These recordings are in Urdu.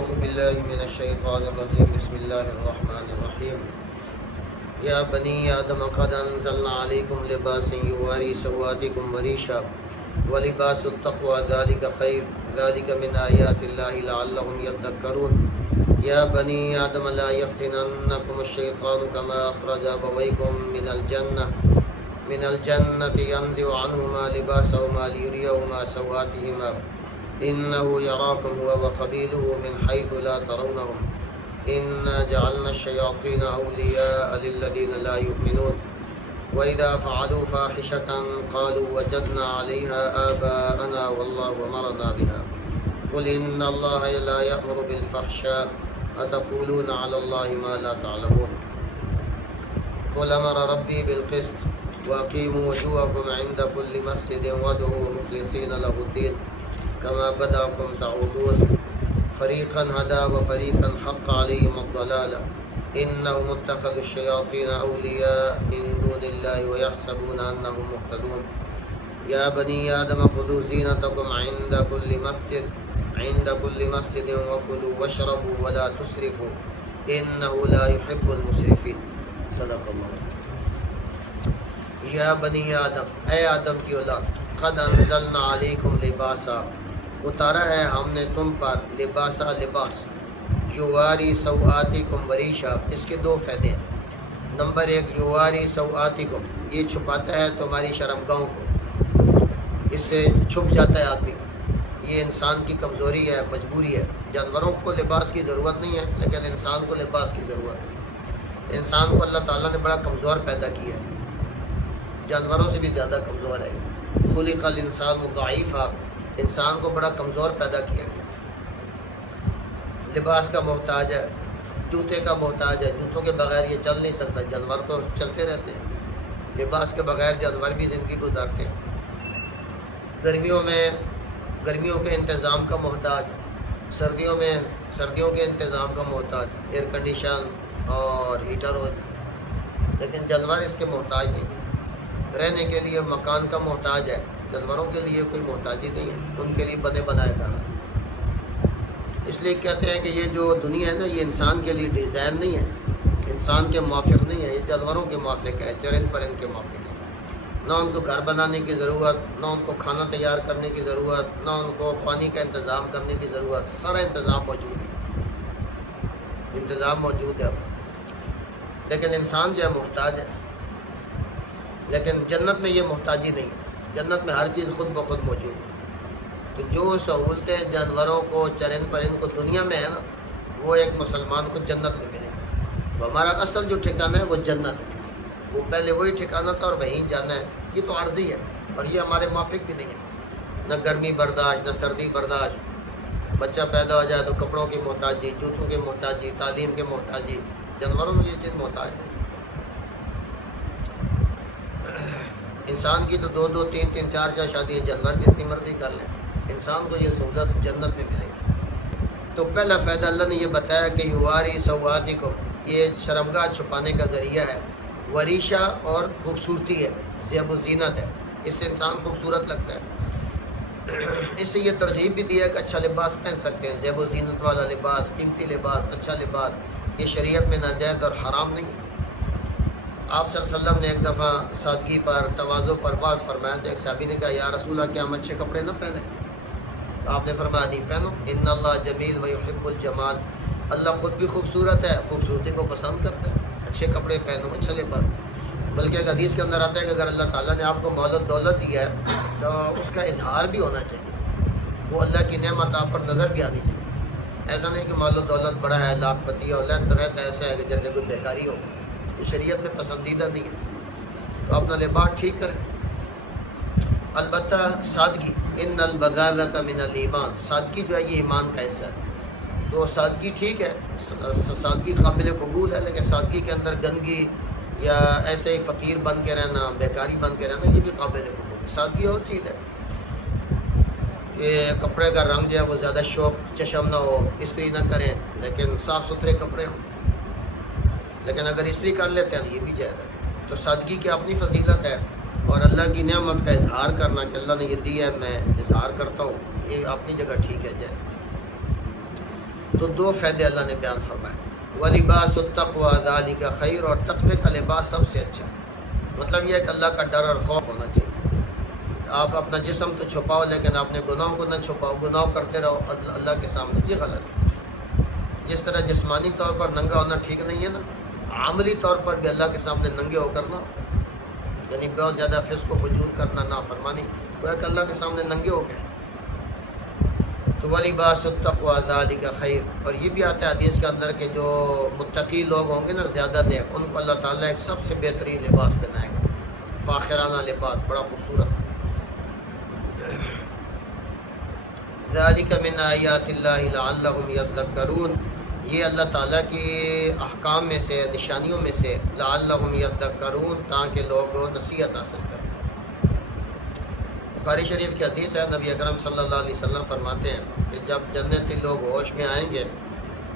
أعوذ بالله من الشيطان الرجيم بسم الله الرحمن الرحيم يا بني آدم قد أنزلنا عليكم لباسا يواري سوآتكم وريشا ولباس التقوى ذلك خير ذلك من آيات الله لعلهم يذكرون يا بني آدم لا يفتننكم الشيطان كما أخرج أبويكم من الجنة ينزع عنهما لباسهما ليريهما سوآتهما إنه يراكم هو وقبيله من حيث لا ترونهم إنا جعلنا الشياطين أولياء للذين لا يؤمنون وإذا فعلوا فاحشة قالوا وجدنا عليها آباءنا والله أمرنا بها قل إن الله لا يأمر بالفحشاء أتقولون على الله ما لا تعلمون قل أمر ربي بالقسط وأقيموا وجوهكم عند كل مسجد وادعوا مخلصين له الدين كما بدأكم تعودون فريقا هدى وفريقا حق عليهم الضلالة إنهم اتخذوا الشياطين أولياء من دون الله ويحسبون أنهم مهتدون يا بني آدم خذوا زينتكم عند كل مسجد وكلوا واشربوا ولا تسرفوا إنه لا يحب المسرفين صدق الله. یا بنی آدم، اے آدم کی اولاد، قد انزلنا علیکم لباسا، اتارا ہے ہم نے تم پر لباسا لباس، یواری سوآتکم وریشا، اس کے دو فائدے ہیں۔ نمبر ایک، یواری سوآتکم، یہ چھپاتا ہے تمہاری شرمگاہوں کو، اس سے چھپ جاتا ہے آدمی، یہ انسان کی کمزوری ہے، مجبوری ہے۔ جانوروں کو لباس کی ضرورت نہیں ہے لیکن انسان کو لباس کی ضرورت ہے۔ انسان کو اللہ تعالیٰ نے بڑا کمزور پیدا کیا ہے، جانوروں سے بھی زیادہ کمزور ہے۔ خلق الانسان ضعیفا، انسان کو بڑا کمزور پیدا کیا گیا، لباس کا محتاج ہے، جوتے کا محتاج ہے، جوتوں کے بغیر یہ چل نہیں سکتا۔ جانور تو چلتے رہتے ہیں، لباس کے بغیر جانور بھی زندگی گزارتے ہیں۔ گرمیوں کے انتظام کا محتاج، سردیوں کے انتظام کا محتاج، ایئر کنڈیشن اور ہیٹر ہو، لیکن جانور اس کے محتاج نہیں۔ رہنے کے لیے مکان کا محتاج ہے، جانوروں کے لیے کوئی محتاجی نہیں ہے، ان کے لیے بنے بنائے گھر۔ اس لیے کہتے ہیں کہ یہ جو دنیا ہے نا، یہ انسان کے لیے ڈیزائن نہیں ہے، انسان کے موافق نہیں ہے، یہ جانوروں کے موافق ہے، چرند پرند کے موافق ہے۔ نہ ان کو گھر بنانے کی ضرورت، نہ ان کو کھانا تیار کرنے کی ضرورت، نہ ان کو پانی کا انتظام کرنے کی ضرورت، سارا انتظام موجود ہے، لیکن انسان جو ہے محتاج ہے۔ لیکن جنت میں یہ محتاجی نہیں، جنت میں ہر چیز خود بخود موجود ہے۔ تو جو سہولتیں جانوروں کو، چرند پرند کو دنیا میں ہے نا، وہ ایک مسلمان کو جنت میں ملے گا۔ تو ہمارا اصل جو ٹھکانہ ہے وہ جنت ہے، وہ پہلے وہی ٹھکانہ تھا اور وہیں جانا ہے۔ یہ تو عارضی ہے اور یہ ہمارے موافق بھی نہیں ہے، نہ گرمی برداشت، نہ سردی برداشت۔ بچہ پیدا ہو جائے تو کپڑوں کی محتاجی، جوتوں کی محتاجی، تعلیم کے محتاجی، جانوروں میں یہ چیز محتاج ہے۔ انسان کی تو دو تین چار شادیاں، جانور جتنی مرضی کر لیں، انسان کو یہ سہولت جنت میں ملے گی۔ تو پہلا فائدہ اللہ نے یہ بتایا کہ یواری سوآتکم، یہ شرمگاہ چھپانے کا ذریعہ ہے، وریشا اور خوبصورتی ہے، زیب و زینت ہے، اس سے انسان خوبصورت لگتا ہے۔ اس سے یہ ترغیب بھی دیا کہ اچھا لباس پہن سکتے ہیں، زیب و زینت والا لباس، قیمتی لباس، اچھا لباس، یہ شریعت میں ناجائز اور حرام نہیں ہے۔ آپ صلی اللہ علیہ وسلم نے ایک دفعہ سادگی پر، تواضع پر واز فرمایا تو ایک صحابی نے کہا یا رسول اللہ کیا ہم اچھے کپڑے نہ پہنیں؟ تو آپ نے فرمایا نہیں پہنو، ان اللہ جمیل و یحب الجمال، اللہ خود بھی خوبصورت ہے، خوبصورتی کو پسند کرتا ہے، اچھے کپڑے پہنو، اچھے لباس۔ بلکہ ایک حدیث کے اندر آتا ہے کہ اگر اللہ تعالیٰ نے آپ کو مال و دولت دیا ہے تو اس کا اظہار بھی ہونا چاہیے، وہ اللہ کی نعمت آپ پر نظر بھی آنی چاہیے۔ ایسا نہیں کہ مال و دولت بڑا ہے، لاکھ پتی ہے اور لہن رہتا ہے، ایسا ہے کہ جیسے کوئی بیکاری ہو، شریعت میں پسندیدہ نہیں ہے۔ تو اپنا لباس ٹھیک کریں۔ البتہ سادگی، ان البذالۃ من الایمان، سادگی جو ہے یہ ایمان کا حصہ ہے۔ تو سادگی ٹھیک ہے، سادگی قابل قبول ہے، لیکن سادگی کے اندر گندگی یا ایسے ہی فقیر بن کے رہنا، بیکاری بن کے رہنا، یہ بھی قابل قبول ہے۔ سادگی اور چیز ہے کہ کپڑے کا رنگ جو ہے وہ زیادہ شوق چشم نہ ہو، استری نہ کریں، لیکن صاف ستھرے کپڑے ہوں۔ لیکن اگر استری کر لیتے ہیں یہ بھی جائز ہے۔ تو سادگی کی اپنی فضیلت ہے، اور اللہ کی نعمت کا اظہار کرنا کہ اللہ نے یہ دیا ہے میں اظہار کرتا ہوں، یہ اپنی جگہ ٹھیک ہے جائز۔ تو دو فائدے اللہ نے بیان فرمائے، وَلِبَاسُ التَّقْوَى ذَلِكَ خَيْرٌ، اور تقوی کا لباس سب سے اچھا ہے۔ مطلب یہ ہے کہ اللہ کا ڈر اور خوف ہونا چاہیے۔ آپ اپنا جسم تو چھپاؤ لیکن اپنے گناہوں کو نہ چھپاؤ، گناہ کرتے رہو اللہ کے سامنے، یہ غلط ہے۔ جس طرح جسمانی طور پر ننگا ہونا ٹھیک نہیں ہے نا، عملی طور پر بھی اللہ کے سامنے ننگے ہو کرنا، یعنی بہت زیادہ فسق و فجور کرنا، نافرمانی، وہ کہ اللہ کے سامنے ننگے ہو گئے۔ تو وَلِبَاسُ التَّقْوَى ذَلِكَ خَيْرٌ، اور یہ بھی آتا ہے حدیث کے اندر کہ جو متقی لوگ ہوں گے نا، زیادہ نیک، ان کو اللہ تعالیٰ ایک سب سے بہترین لباس پہنائے گا، فاخرانہ لباس، بڑا خوبصورت۔ ذَلِكَ مِنْ آیَاتِ اللَّهِ لَعَلَّهُمْ يَذَّكَّرُونَ، یہ اللہ تعالیٰ کی احکام میں سے، نشانیوں میں سے، لَعَلَّهُمْ يَذَّكَّرُونَ، تاکہ لوگ نصیحت حاصل کریں۔ بخاری شریف کی حدیث ہے، نبی اکرم صلی اللہ علیہ وسلم فرماتے ہیں کہ جب جنتی لوگ ہوش میں آئیں گے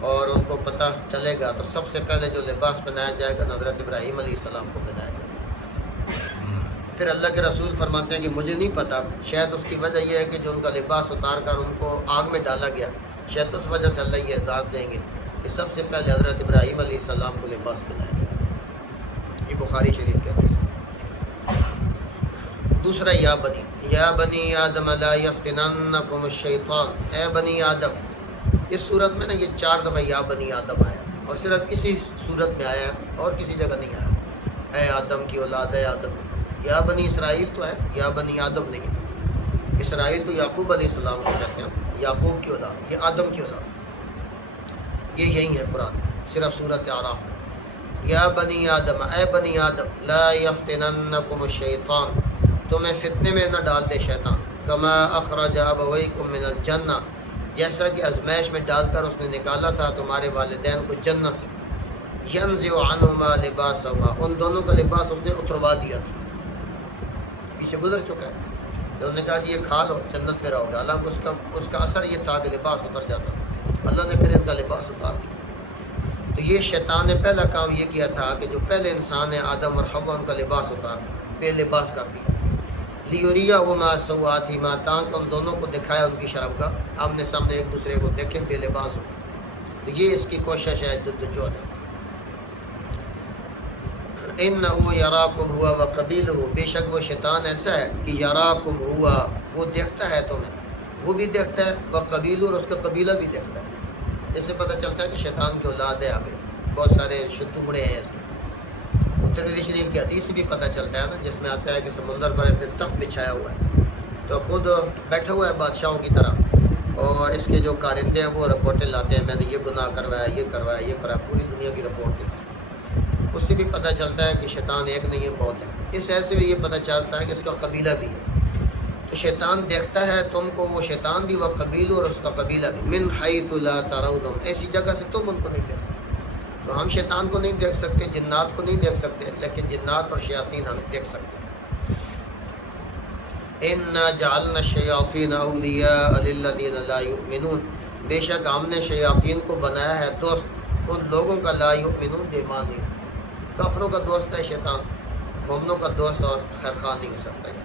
اور ان کو پتہ چلے گا تو سب سے پہلے جو لباس پہنایا جائے گا حضرت ابراہیم علیہ السلام کو پہنایا جائے گا۔ پھر اللہ کے رسول فرماتے ہیں کہ مجھے نہیں پتہ، شاید اس کی وجہ یہ ہے کہ جو ان کا لباس اتار کر ان کو آگ میں ڈالا گیا، شاید اس وجہ سے اللہ یہ احساس دیں گے کہ سب سے پہلے حضرت ابراہیم علیہ السلام کو لباس پہنایا جائے۔ یہ بخاری شریف کی حدیث ہے۔ دوسرا یا بنی آدم لا یفتننکم الشیطان، اے بنی آدم، اس صورت میں نا یہ 4 دفعہ یا بنی آدم آیا، اور صرف اسی صورت میں آیا اور کسی جگہ نہیں آیا۔ اے آدم کی اولاد، اے آدم، یا بنی اسرائیل تو ہے، یا بنی آدم نہیں۔ اسرائیل تو یعقوب علیہ السلام کو کہتے ہیں، یعقوب کی اولاد، یہ آدم کی اولاد، یہ یہی ہے قرآن، صرف سورۃ اعراف میں۔ یا بنی آدم، اے بنی آدم، لا یفتننکم الشیطان، تمہیں فتنے میں نہ ڈال دے شیطان، کما اخرج ابویکم من الجنہ، جیسا کہ ازمائش میں ڈال کر اس نے نکالا تھا تمہارے والدین کو جنت سے، ینزع عنہما لباسہما، ان دونوں کا لباس اس نے اتروا دیا تھا، پیچھے گزر چکا ہے۔ تو انہوں نے کہا کہ یہ کھا لو جنت میں رہو گے، حالانکہ اس کا اثر یہ تھا کہ لباس اتر جاتا، اللہ نے پھر ان کا لباس اتار دیا۔ تو یہ شیطان نے پہلا کام یہ کیا تھا کہ جو پہلے انسان ہے آدم اور حوا، ان کا لباس اتار دیا، بے لباس کر دیا، لیُریَہُمَا سَوْآتِہِمَا، تاکہ ان دونوں کو دکھایا ان کی شرمگاہ، آمنے سامنے ایک دوسرے کو دیکھیں بے لباس ہو۔ تو یہ اس کی کوشش ہے، جدوجہد ہے۔ اِنَّهُ یَرَاکُمْ هُوَ وَقَبِیلُهُ، بے شک وہ شیطان ایسا ہے کہ یَرَاکُمْ هُوَ، وہ دیکھتا ہے تمہیں، وہ بھی دیکھتا ہے، وَقَبِیلُهُ، اور اس کا قبیلہ بھی دیکھتا ہے۔ اس سے پتہ چلتا ہے کہ شیطان کی اولاد ہے آگے، بہت سارے شتومڑے ہیں اس میں۔ ترمذی شریف کی حدیث سے بھی پتہ چلتا ہے نا، جس میں آتا ہے کہ سمندر پر اس نے تخت بچھایا ہوا ہے، تو خود بیٹھا ہوا ہے بادشاہوں کی طرح، اور اس کے جو کارندے ہیں وہ رپورٹیں لاتے ہیں، میں نے یہ گناہ کروایا، یہ کروایا، یہ کروایا، پوری دنیا کی رپورٹ دیتے ہیں۔ اس سے بھی پتہ چلتا ہے کہ شیطان ایک نہیں ہے، بہت ہے۔ اس ایسے بھی یہ پتہ چلتا ہے کہ اس کا قبیلہ بھی ہے۔ تو شیطان دیکھتا ہے تم کو، وہ شیطان بھی، وہ قبیلہ اور اس کا قبیلہ بھی، من حیث لا ترونہم، ایسی جگہ سے تم ان کو نہیں دیکھ سکتے۔ تو ہم شیطان کو نہیں دیکھ سکتے، جنات کو نہیں دیکھ سکتے، لیکن جنات اور شیاطین ہم دیکھ سکتے ہیں۔ اِنَّا جَعَلْنَا الشَّيَاطِينَ أَوْلِيَاءَ لِلَّذِينَ لَا يُؤْمِنُونَ، بے شک ہم نے شیاطین کو بنایا ہے دوست ان لوگوں کا، لا یؤمنون، بے ایمان نہیں، کافروں کا دوست ہے شیطان، مومنوں کا دوست اور خیر خواہ نہیں ہو سکتا ہے۔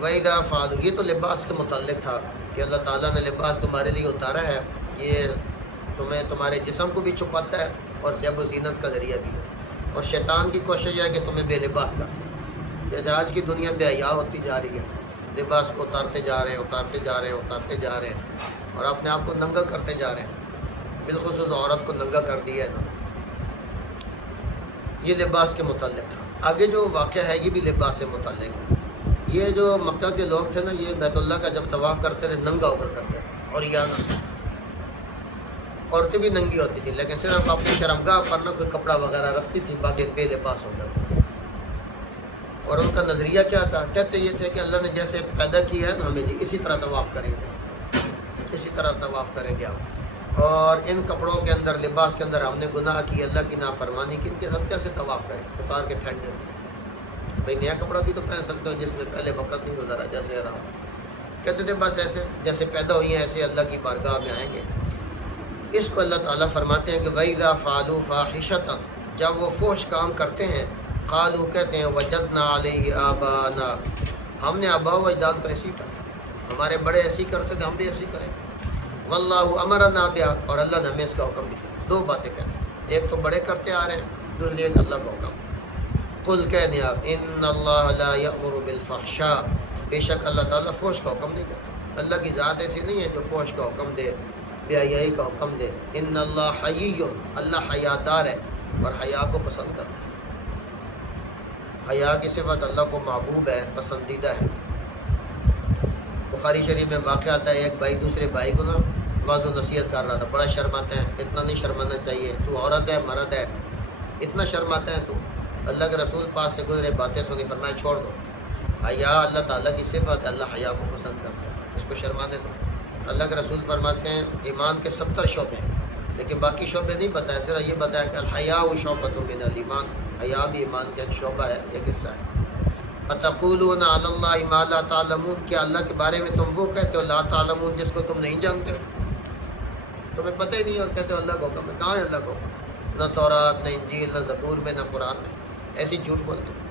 وَإِذَا فَعَلُوا، یہ تو لباس کے متعلق تھا کہ اللہ تعالیٰ نے لباس تمہارے لیے اتارا ہے، یہ تمہیں تمہارے جسم کو بھی چھپاتا ہے اور زیب و زینت کا ذریعہ بھی ہے، اور شیطان کی کوشش ہے کہ تمہیں بے لباس کر، جیسے آج کی دنیا بے حیا ہوتی جا رہی ہے، لباس کو اتارتے جا رہے ہیں، اتارتے جا رہے ہیں، اتارتے جا رہے ہیں، اور اپنے آپ کو ننگا کرتے جا رہے ہیں، بالخصوص عورت کو ننگا کر دیا ہے انہوں نے۔ یہ لباس کے متعلق تھا۔ آگے جو واقعہ ہے یہ بھی لباس سے متعلق ہے۔ یہ جو مکہ کے لوگ تھے نا، یہ بیت اللہ کا جب طواف کرتے تھے ننگا ہو کر کرتے تھے، اور یہاں عورتیں بھی ننگی ہوتی تھیں، لیکن صرف اپنی شرمگاہ پر نہ کوئی کپڑا وغیرہ رکھتی تھی، باقی بے لباس ہو جاتی تھی۔ اور ان کا نظریہ کیا تھا؟ کہتے یہ تھے کہ اللہ نے جیسے پیدا کیا ہے نا ہمیں، اسی طرح طواف کریں گے، اسی طرح طواف کریں گے ہم، اور ان کپڑوں کے اندر، لباس کے اندر ہم نے گناہ کی، اللہ کی نافرمانی کی، ان کے ساتھ کیسے طواف کریں؟ اتار کے پھینک دیں۔ بھائی نیا کپڑا بھی تو پہن سکتے ہو جس میں پہلے وقت نہیں گزارا، جیسے آرام۔ کہتے تھے بس ایسے جیسے پیدا ہوئی ہیں ایسے اللہ کی بارگاہ میں آئیں گے۔ اس کو اللہ تعالیٰ فرماتے ہیں کہ وَإِذَا فَعَلُوا فَاحِشَةً، جب وہ فحش کام کرتے ہیں، قالوا، کہتے ہیں، وَجَدْنَا عَلَيْهِ آبَاءَنَا، ہم نے آباء و اجداد کو ایسی کرا، ہمارے بڑے ایسی کرتے تھے، ہم بھی ایسی کریں۔ واللہ امرنا بہا، اور اللہ نے ہمیں اس کا حکم دیا. دو باتیں کہتے ہیں، ایک تو بڑے کرتے آ رہے ہیں، دوسری ایک اللہ کا حکم. قل کہنے آپ ان اللہ لا یأمر بالفحشاء، بے شک اللہ تعالیٰ فحش کا حکم نہیں کرتا. اللہ کی ذات ایسی نہیں ہے جو فحش کا حکم دے، بے حیائی کا حکم دے. ان اللہ حیی، اللہ حیادار ہے اور حیا کو پسند کرتا ہے. حیا کی صفت اللہ کو محبوب ہے، پسندیدہ ہے. بخاری شریف میں واقعہ آتا ہے، ایک بھائی دوسرے بھائی کو نا واضح و نصیحت کر رہا تھا. بڑا شرماتا ہے، اتنا نہیں شرمانا چاہیے، تو عورت ہے مرد ہے، اتنا شرماتا ہے تو. اللہ کے رسول پاس سے گزرے، باتیں سنی، فرمایا چھوڑ دو. حیا اللہ تعالیٰ کی صفت ہے، اللہ حیا کو پسند کرتا ہے، اس کو شرمانے دو. اللہ کے رسول فرماتے ہیں ایمان کے 70 شعبے ہیں، لیکن باقی شعبے نہیں بتایا، صرف یہ بتایا کہ الحیاء شعبۃ من الایمان، حیا بھی ایمان کا ایک شعبہ ہے، ایک حصہ ہے. اتقولون علی اللہ ما لا تعلمون، کیا اللہ کے بارے میں تم وہ کہتے ہو لا تعلمون جس کو تم نہیں جانتے ہو، تمہیں پتہ ہی نہیں اور کہتے ہو اللہ کا حکم ہے. کہاں ہے اللہ کا حکم؟ نہ تورات، نہ انجیل، نہ زبور میں، نہ قرآن میں. ایسی جھوٹ بولتے ہیں.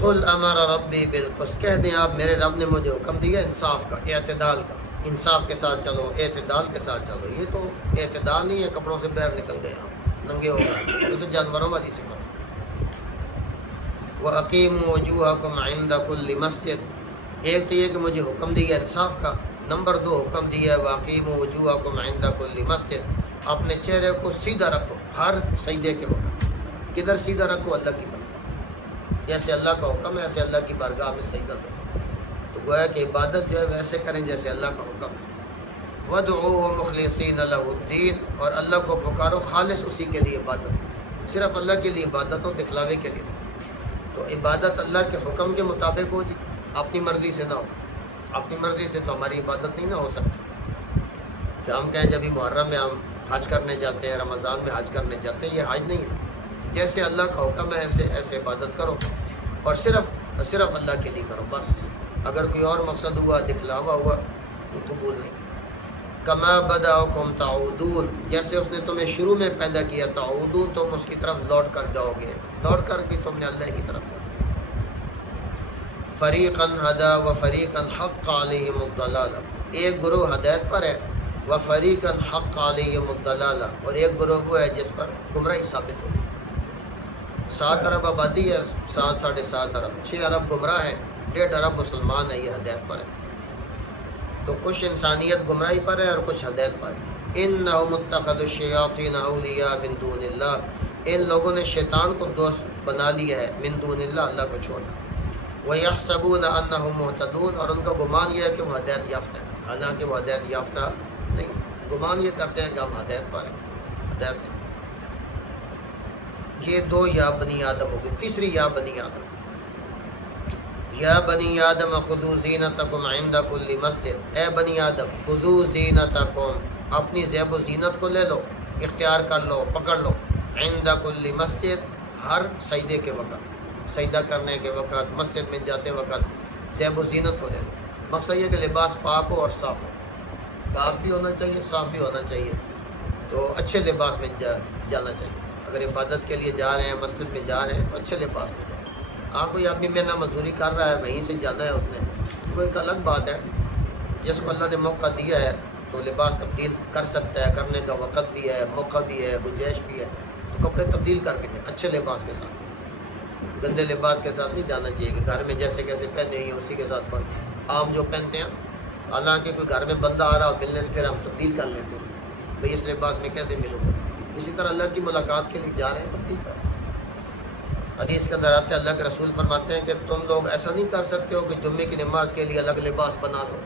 قل امر ربی بالقسط، کہہ دیں آپ میرے رب نے مجھے حکم دیا انصاف کا، اعتدال کا. انصاف کے ساتھ چلو، اعتدال کے ساتھ چلو. یہ تو اعتدال نہیں ہے کپڑوں سے باہر نکل گئے آپ ننگے ہو گئے، یہ تو جانوروں والی صفت ہے. وَأَقِيمُوا وُجُوهَكُمْ عِنْدَ كُلِّ مسجد، ایک تو یہ کہ مجھے حکم دیا انصاف کا. نمبر 2 حکم دیا ہے وَأَقِيمُوا وُجُوهَكُمْ عِنْدَ كُلِّ مسجد، اپنے چہرے کو سیدھا رکھو ہر سجدے کے وقت. کدھر سیدھا رکھو؟ اللہ کی بارگاہ. جیسے اللہ کا حکم ہے ایسے اللہ کی بارگاہ میں سجدہ دو. تو گویا کہ عبادت جو ہے ویسے کریں جیسے اللہ کا حکم ہے. وَادْعُوهُ مُخْلِصِينَ لَهُ الدِّينَ، اور اللہ کو پکارو خالص اسی کے لیے عبادت، صرف اللہ کے لیے عبادت ہو، دکھلاوے کے لیے. تو عبادت اللہ کے حکم کے مطابق ہو جی، اپنی مرضی سے نہ ہو. اپنی مرضی سے تو ہماری عبادت نہیں نہ ہو سکتی کہ ہم کہیں جب محرم میں ہم حج کرنے جاتے ہیں، رمضان میں حج کرنے جاتے ہیں، یہ حج نہیں ہے. جیسے اللہ کا حکم ہے ایسے عبادت کرو، اور صرف اللہ کے لیے کرو بس. اگر کوئی اور مقصد ہوا، دکھلاوا ہوا، تو قبول نہیں. کما بدأکم تعودون، جیسے اس نے تمہیں شروع میں پیدا کیا، تعودون تم اس کی طرف لوٹ کر جاؤ گے، لوٹ کر بھی تم نے اللہ کی طرف جاؤ. فریقا ہدا و فریقا حق علیہم الضلالہ، ایک گروہ ہدایت پر ہے، و فریقا حق علیہم الضلالہ، اور ایک گروہ وہ ہے جس پر گمراہی ثابت ہوگی. 7 ارب آبادی ہے، 7.5 ارب، 6 ارب گمراہ ہیں، 1.5 ارب مسلمان ہیں، یہ ہدایت پر ہے. تو کچھ انسانیت گمراہی پر ہے اور کچھ ہدایت پر ہے. انہم اتخذوا الشیاطین اولیاء من دون اللہ، ان لوگوں نے شیطان کو دوست بنا لیا ہے، من دون اللہ، اللہ کو چھوڑا. وَيَحْسَبُونَ أَنَّهُمْ مُهْتَدُونَ، اور ان کا گمان یہ ہے کہ وہ ہدایت یافتہ ہے، حالانکہ وہ ہدایت یافتہ نہیں. گمان یہ کرتے ہیں کہ ہم ہدایت پر ہیں، ہدایت نہیں. یہ 2 یا بنی آدم ہو گئی. تیسری یا بنی آدم، یا بنی آدم خذوا زینتکم عند کل مسجد، اے بنی آدم خذوا زینتکم، اپنی زیب و زینت کو لے لو، اختیار کر لو، پکڑ لو، عند کل مسجد، ہر سجدے کے وقت، سجدہ کرنے کے وقت، مسجد میں جاتے وقت زیب و زینت کو لے لو. مقصد یہ کہ لباس پاک ہو اور صاف ہو، پاک بھی ہونا چاہیے، صاف بھی ہونا چاہیے. تو اچھے لباس میں جانا چاہیے. اگر عبادت کے لیے جا رہے ہیں، مسجد میں جا رہے ہیں، تو اچھے لباس میں جائیں. کوئی آدمی محنت مزدوری کر رہا ہے، وہیں سے جانا ہے اس نے، وہ ایک الگ بات ہے. جس کو اللہ نے موقع دیا ہے تو لباس تبدیل کر سکتا ہے، کرنے کا وقت بھی ہے، موقع بھی ہے، گنجائش بھی ہے، تو کپڑے تبدیل کر کے جائیں اچھے لباس کے ساتھ. گندے لباس کے ساتھ نہیں جانا چاہیے کہ گھر میں جیسے کیسے پہنے ہوئی ہیں اسی کے ساتھ پڑھتے ہیں، عام جو پہنتے ہیں. حالانکہ کوئی گھر میں بندہ آ رہا ہو ملنے، پھر ہم تبدیل کر لیتے ہیں، بھئی اس لباس میں کیسے ملوں گا. اسی طرح اللہ کی ملاقات کے لیے جا رہے ہیں، تبدیل کر. حدیث کے اندر آتے ہیں، اللہ کے رسول فرماتے ہیں کہ تم لوگ ایسا نہیں کر سکتے ہو کہ جمعے کی نماز کے لیے الگ لباس بنا لو.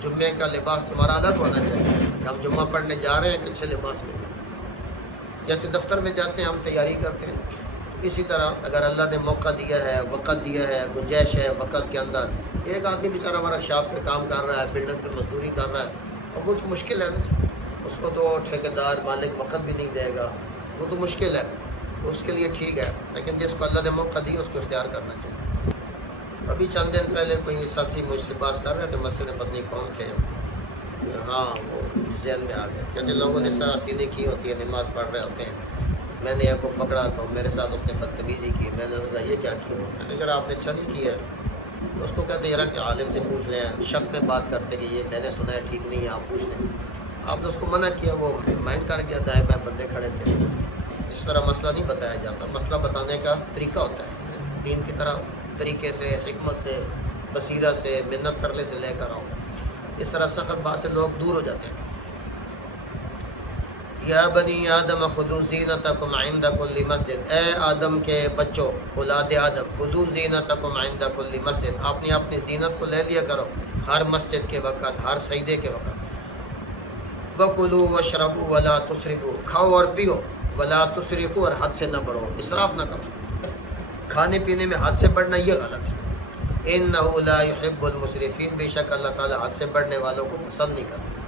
جمعے کا لباس تمہارا الگ ہونا چاہیے کہ ہم جمعہ پڑھنے جا رہے ہیں کہ اچھے لباس میں جائیں. جیسے دفتر میں جاتے ہیں ہم تیاری کرتے ہیں، اسی طرح اگر اللہ نے موقع دیا ہے، وقت دیا ہے، گنجائش ہے وقت کے اندر. ایک آدمی بیچارہ ہمارا شاپ پہ کام کر رہا ہے، بلڈنگ پہ مزدوری کر رہا ہے، اب وہ تو مشکل ہے نا، اس کو تو ٹھیکیدار مالک وقت بھی نہیں دے گا، وہ تو مشکل ہے، اس کے لیے ٹھیک ہے. لیکن جس کو اللہ نے موقع دیا اس کو اختیار کرنا چاہیے. ابھی چند دن پہلے کوئی ساتھی مجھ سے بات کر رہے تھے، مسجد میں پتہ نہیں کون تھے، ہاں وہ ذہن میں آ گئے، کہتے لوگوں نے اس طرح سیدھی کی ہوتی ہے، نماز پڑھ رہے ہوتے ہیں. میں نے ایک کو پکڑا تو میرے ساتھ اس نے بدتمیزی کی. میں نے کہا یہ کیا کیا؟ میں نے کہا آپ نے اچھا نہیں کیا ہے، اس کو کہتے ہیں یار کہ عالم سے پوچھ لیں، شک میں بات کرتے کہ یہ میں نے سنا ہے ٹھیک نہیں ہے، آپ پوچھ لیں. آپ نے اس کو منع کیا، وہ مائنڈ کر گیا، دائیں بائیں بندے کھڑے تھے. اس طرح مسئلہ نہیں بتایا جاتا. مسئلہ بتانے کا طریقہ ہوتا ہے، دین کی طرح طریقے سے، حکمت سے، بصیرت سے، منت ترلے سے لے کر آؤ. اس طرح سخت بات سے لوگ دور ہو جاتے ہیں. یا بنی آدم خذوا زینتکم عند کل مسجد، اے آدم کے بچوں، اولاد آدم، خذوا زینتکم عند کل مسجد، آپ نے اپنی زینت کو لے لیا کرو ہر مسجد کے وقت، ہر سجدے کے وقت. وَكُلُوا وَاشْرَبُوا وَلَا تُسْرِفُوا، کھاؤ اور پیو، وَلَا تُسْرِفُوا، اور حد سے نہ بڑھو، اسراف نہ کرو. کھانے پینے میں حد سے بڑھنا یہ غلط ہے. إِنَّهُ لَا يُحِبُّ الْمُسْرِفِينَ، بے شک اللہ تعالیٰ حد سے بڑھنے والوں کو پسند نہیں کرتا.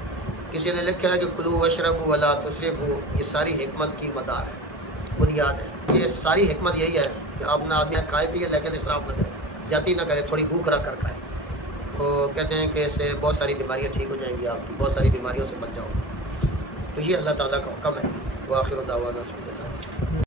کسی نے لکھا ہے کہ کلوا واشربوا ولا تسرفوا، یہ ساری حکمت کی مدار ہے، بنیاد ہے. یہ ساری حکمت یہی ہے کہ اپنا آدمی کھائے پیے لیکن اسراف نہ کرے، زیادتی نہ کرے، تھوڑی بھوک رکھ کر کھائے. تو کہتے ہیں کہ اس سے بہت ساری بیماریاں ٹھیک ہو جائیں گی، آپ کی بہت ساری بیماریوں سے بچ جاؤ. تو یہ اللہ تعالیٰ کا حکم ہے. وآخر دعوانا